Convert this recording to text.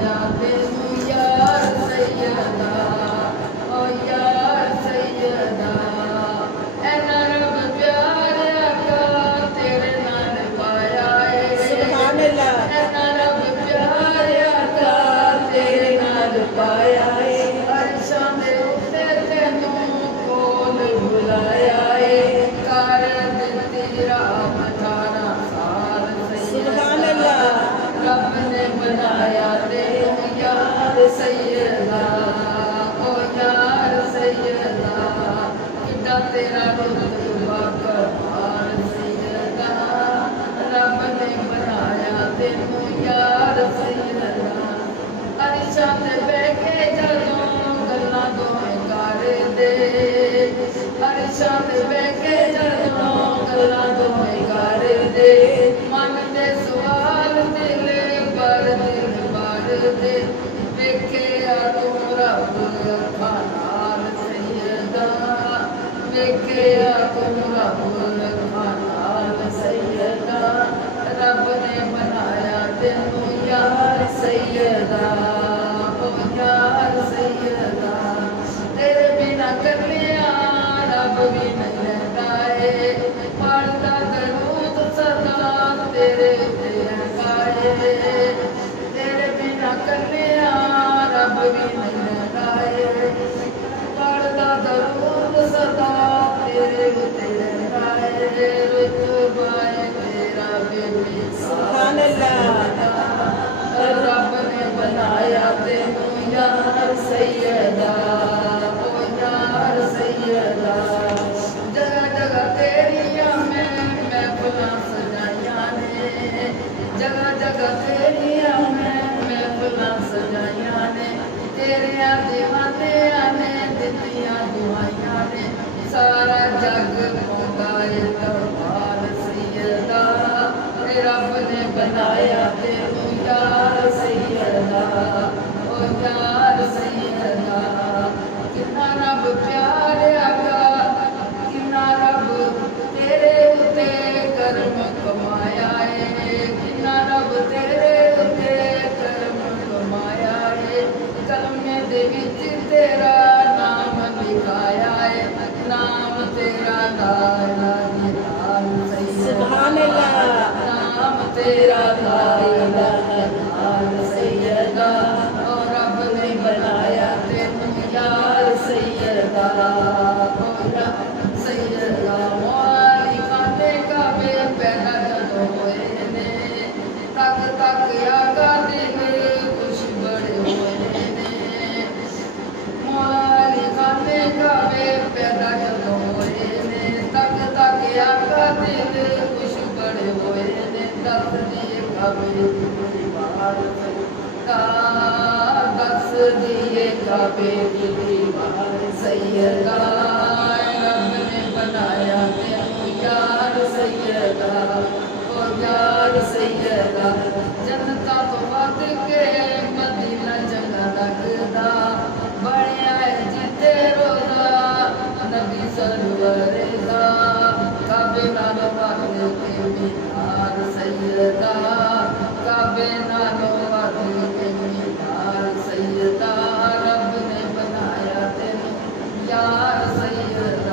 बनाया तेनू यार सैयदा ओ यार सैयदा ऐना रब प्यार आका तेरे नाल पाया सुभान अल्लाह। ऐना रब प्यार आका तेरे नाल पाया अर्शां दे उत्ते तैनू कोल बुलाया कर दित्ती राह 18 साल सुभान सैयदा अल्लाह। रब ने बनाया तेनू यार सैयदा ओ यार सैयदा किड्डा तेरा रुतबा कमाल सैयदा रब ने बनाया तेनू यार सैयदा अर्शां ते बैठ के जदों गल्लां दोवें करदे अर्शां ते बैठ के जदों गल्लां दोवें करदे मन दे सवाल दिल भरदे वेखिया तूं रब अखां नाल सैयदा वेखिया तूं रब अखां नाल सैयदा रब ने बनाया तेनू यार सैयदा ओ यार सैयदा तेरे बिना कलिया रब भी नहीं रहता पढ़दा दरूद सदा तेरे ते गाए तेरे बिना कलिया रब भी नहीं रहता पढ़दा दरूद सदा तेरे ते गाए रुतबाए तेरा सुभान अल्लाह। रब ने बनाया तेनू यार सैयदा ओ यार सैयदा जगह जगह तेरिया मैं महफिलां सजाइयां ने जगह जगह तेरिया मैं महफिलां सजाइयां ने तेरिया दीवानियां ने दित्तियां दुआइयां ने सारा जग पाउंदा दरबार सैयदा रब ने बनाया तेनू यार सैयदा ओ यार सैयदा कितना रब प्यार आगा कितना रब तेरे उत्ते करम कमाया कितना रब तेरे उत्ते करम कमाया कलमे दे विच तेरा नाम लिखाया नाम तेरा ला इलाहा सैयदा सुभान अल्लाह। नाम तेरा ला इलाहा सैयदा और रब ने बनाया तेनू यार सैयदा ओ यार सैयदा मौली खाने का बे पैदा जदों होए ने तक तक आगा दिन कुछ बड़े होए ने मौली खाने का बे पैदा जदों होए ने तक तक आगा दिन कुछ बड़े होए ने दस दिए कबे की बात दस दिए कबे की बात सैयदा